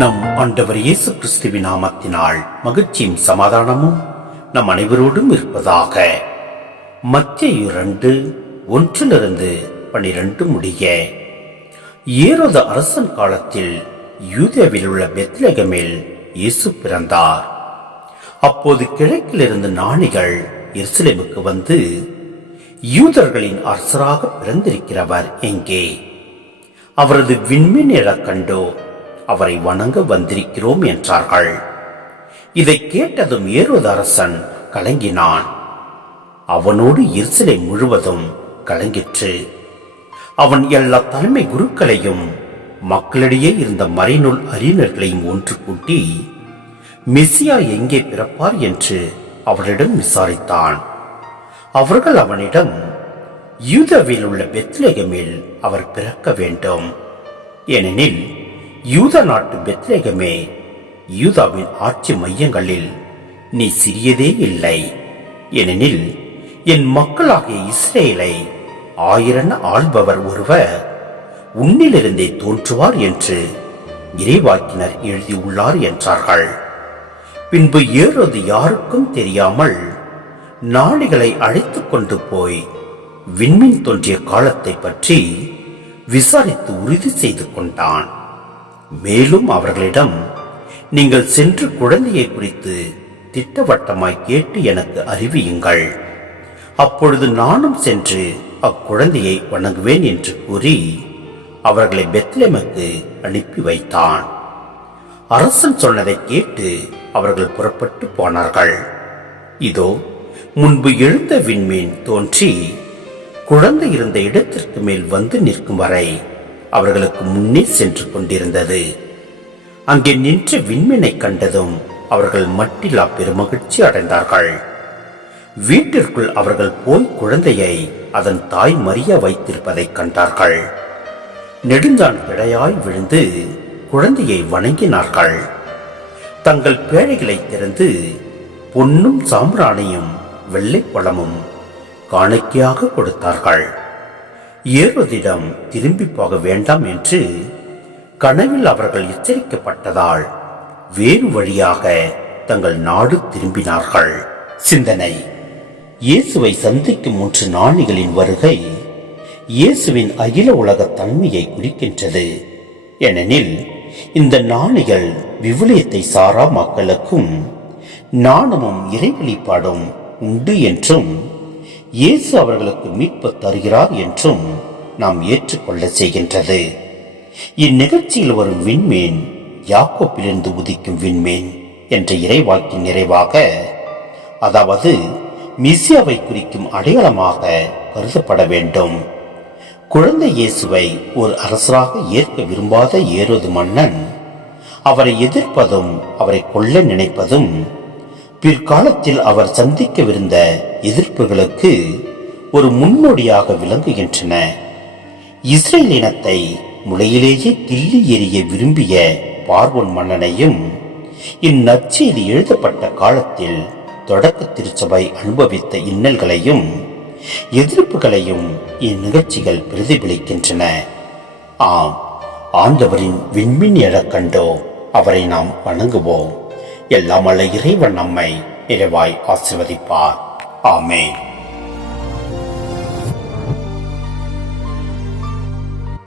நம் ஆண்டவர் இயேசு கிறிஸ்துவின் நாமத்தினால் மகிழ்ச்சியும் சமாதானமும் நம் அனைவரோடும் இருப்பதாக. மத்தேயு 2:1-12 முடிய. ஏரோது அரசன் காலத்தில் யூதேயாவில் உள்ள பெத்லகேமில் இயேசு பிறந்தார். அப்போது கிழக்கிலிருந்து ஞானிகள் எருசலேமுக்கு வந்து, யூதர்களின் அரசராக பிறந்திருக்கிறவர் எங்கே? அவரது விண்மீன் எழக் கண்டோ அவரை வணங்க வந்திருக்கிறோம் என்றார்கள். இதை கேட்டதும் ஏரோது அரசன் கலங்கினான். அவனோடு எருசலேம் முழுவதும் கலங்கிற்று. அவன் எல்லா தலைமை குருக்களையும் மக்களிடையே இருந்த மறைநூல் அறிஞர்களையும் ஒன்று கூட்டி, மெசியா எங்கே பிறப்பார் என்று அவரிடம் விசாரித்தான். அவர்கள் அவனிடம், யூதாவில் உள்ள பெத்லகேமில் அவர் பிறக்க வேண்டும். ஏனெனில் யூதா நாட்டு பெத்லகேமே யூதாவின் ஆட்சி மையங்களில் நீ சிறியதே இல்லை. ஏனெனில் என் மக்களாகிய இஸ்ரேலை 1000 ஆள்பவர் ஒருவர் உன்னிலிருந்தே தோன்றுவார் என்று இறைவாக்கினர் எழுதியுள்ளார் என்றார்கள். பின்பு ஏரோது யாருக்கும் தெரியாமல் ஞானிகளை அழைத்துக் கொண்டு போய் விண்மீன் தோன்றிய காலத்தை பற்றி விசாரித்து உறுதி செய்து கொண்டான். மேலும் அவர்களிடம், நீங்கள் சென்று குழந்தையை குறித்து திட்டவட்டமாய் கேட்டு எனக்கு அறிவியுங்கள். அப்பொழுது நானும் சென்று அக்குழந்தையை வணங்குவேன் என்று கூறி அவர்களை பெத்லகேமுக்கு அனுப்பி வைத்தான். அரசன் சொன்னதை கேட்டு அவர்கள் புறப்பட்டு போனார்கள். இதோ முன்பு எழுந்த விண்மீன் தோன்றி குழந்தை இருந்த இடத்திற்கு மேல் வந்து நிற்கும் வரை அவர்களுக்கு முன்னே சென்று கொண்டிருந்தது. அங்கே நின்ற விண்மீனை கண்டதும் அவர்கள் மட்டில்லா பெருமகிழ்ச்சி அடைந்தார்கள். வீட்டிற்குள் அவர்கள் போய் குழந்தையை அதன் தாய் மரியா வைத்திருப்பதை கண்டார்கள். நெடுஞ்சான் கிடையாய் விழுந்து குழந்தையை வணங்கினார்கள். தங்கள் பேழைகளை திறந்து பொன்னும் சாம்பிராணியும் வெள்ளை பழமும் காணிக்கையாக கொடுத்தார்கள். ஏரோதிடம் திரும்பி போக வேண்டாம் என்று கனவில் அவர்கள் எச்சரிக்கப்பட்டதால் வேறு வழியாக தங்கள் நாடு திரும்பினார்கள். சிந்தனை: இயேசுவை சந்திக்கும் 3 ஞானிகளின் வருகை இயேசுவின் அகில உலக தன்மையை குறிக்கின்றது. ஏனெனில் இந்த ஞானிகள் விவிலியத்தை சாரா மக்களுக்கும் ஞானமும் இறை வெளிப்பாடும் உண்டு என்றும் இயேசு அவர்களுக்கு மீட்பு தருகிறார் என்றும் நாம் ஏற்றுக்கொள்ள செய்கின்றது. இந்நிகழ்ச்சியில் வரும் விண்மீன் யாக்கோப்பிலிருந்து உதிக்கும் விண்மீன் என்ற இறைவாக்கின் நிறைவாக, அதாவது மெசியாவை குறிக்கும் அடையாளமாக கருதப்பட வேண்டும். குழந்தை இயேசுவை ஒரு அரசராக ஏற்க விரும்பாத ஏரோது மன்னன் அவரை எதிர்ப்பதும் அவரை கொல்ல நினைப்பதும் பிற்காலத்தில் அவர் சந்திக்கவிருந்த எதிர்ப்புகளுக்கு ஒரு முன்னோடியாக விளங்குகின்றன. இஸ்ரேல் இனத்தை முளையிலேயே கிள்ளி எறிய விரும்பிய பார்வோன் மன்னனையும் இந்நற்செய்தி எழுதப்பட்ட காலத்தில் தொடக்க திருச்சபை அனுபவித்த இன்னல்களையும் எதிர்ப்புகளையும் இந்நிகழ்ச்சிகள் பிரதிபலிக்கின்றன. ஆம், ஆண்டவரின் விண்மீன் எழக் கண்டோ அவரை நாம் வணங்குவோம். எல்லாம் வல்ல இறைவன் நம்மை நிறைவாய் ஆசீர்வதிப்பார். ஆமென்.